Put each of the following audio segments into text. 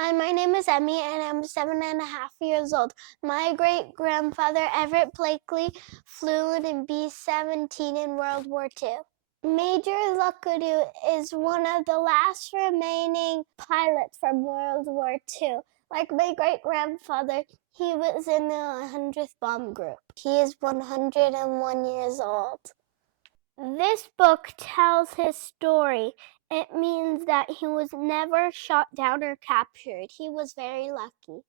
Hi, my name is Emmy, and I'm 7.5 years old. My great-grandfather, Everett Blakely, flew in B-17 in World War II. Major Luckadoo is one of the last remaining pilots from World War II. Like my great-grandfather, he was in the 100th Bomb Group. He is 101 years old. This book tells his story. It means that he was never shot down or captured. He was very lucky.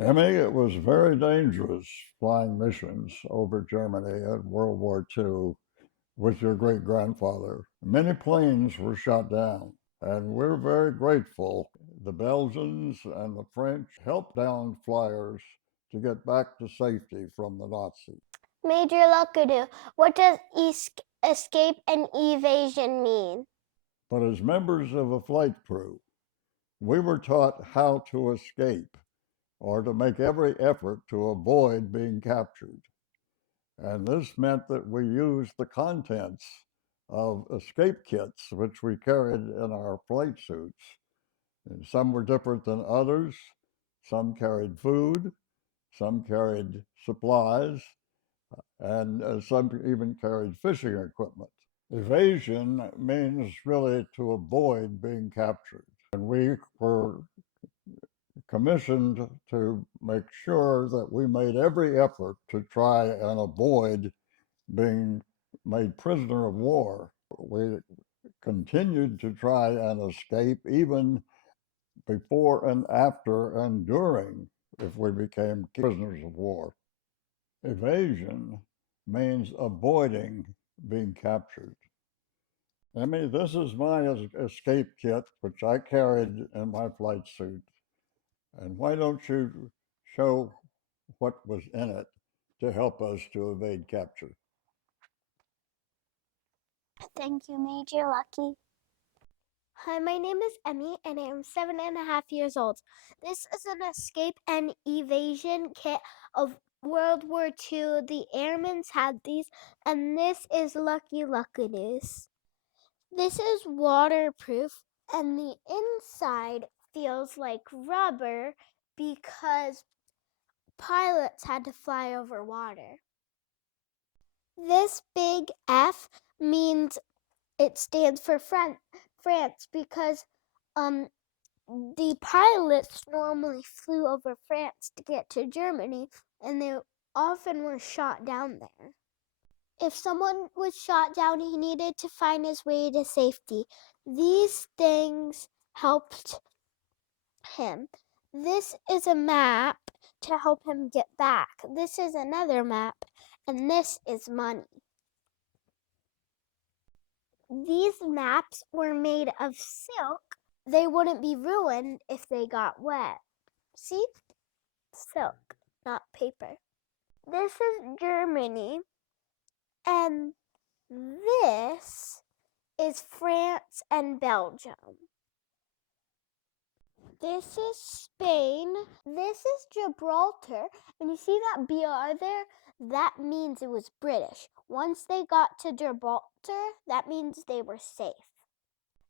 Emmy, it was very dangerous flying missions over Germany in World War II with your great grandfather. Many planes were shot down, and we're very grateful. The Belgians and the French helped down flyers to get back to safety from the Nazis. Major Luckadoo, what does escape and evasion mean? But as members of a flight crew, we were taught how to escape or to make every effort to avoid being captured. And this meant that we used the contents of escape kits, which we carried in our flight suits. And some were different than others. Some carried food, some carried supplies, and some even carried fishing equipment. Evasion means really to avoid being captured. And we were commissioned to make sure that we made every effort to try and avoid being made prisoner of war. We continued to try and escape even before and after and during if we became prisoners of war. Evasion means avoiding being captured. Emmy, this is my escape kit, which I carried in my flight suit. And why don't you show what was in it to help us to evade capture? Thank you, Major Lucky. Hi, my name is Emmy, and I am 7.5 years old. This is an escape and evasion kit of World War II. The airmen had these, and this is Lucky Luckadoos. This is waterproof, and the inside feels like rubber because pilots had to fly over water. This big F means it stands for France because the pilots normally flew over France to get to Germany, and they often were shot down there. If someone was shot down, he needed to find his way to safety. These things helped him. This is a map to help him get back. This is another map, and this is money. These maps were made of silk. They wouldn't be ruined if they got wet. See? Silk, not paper. This is Germany, and this is France and Belgium. This is Spain. This is Gibraltar. And you see that BR there? That means it was British. Once they got to Gibraltar, that means they were safe.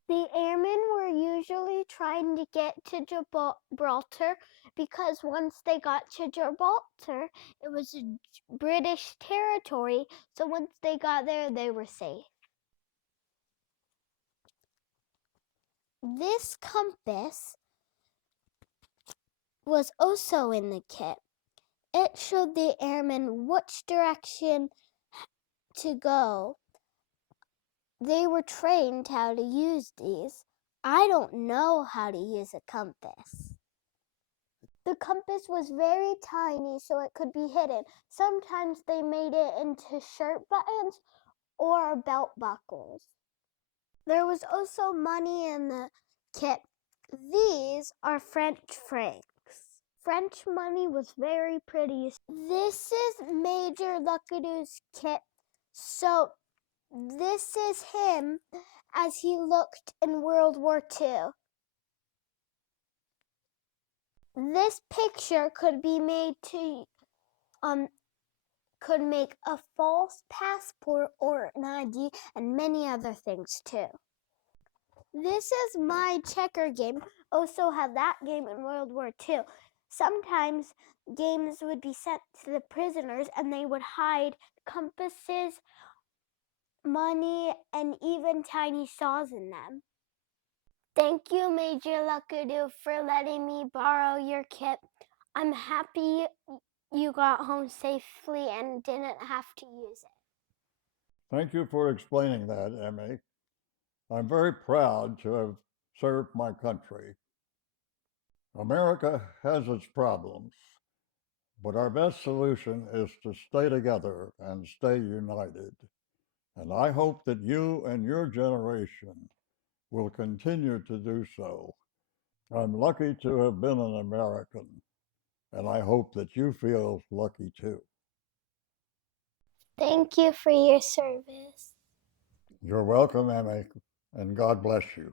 The airmen were usually trying to get to Gibraltar because once they got to Gibraltar, it was British territory. So once they got there, they were safe. This compass was also in the kit. It showed the airmen which direction to go. They were trained how to use these. I don't know how to use a compass. The compass was very tiny, so it could be hidden. Sometimes they made it into shirt buttons or belt buckles. There was also money in the kit. These are French francs. French money was very pretty. This is Major Luckadoo's kit. So this is him as he looked in World War II. This picture could be made to could make a false passport or an ID and many other things too. This is my checker game. also have that game in World War II. Sometimes games would be sent to the prisoners and they would hide compasses, money, and even tiny saws in them. Thank you, Major Luckadoo, for letting me borrow your kit. I'm happy you got home safely and didn't have to use it. Thank you for explaining that, Emmy. I'm very proud to have served my country. America has its problems, but our best solution is to stay together and stay united. And I hope that you and your generation will continue to do so. I'm lucky to have been an American, and I hope that you feel lucky too. Thank you for your service. You're welcome, Emmy, and God bless you.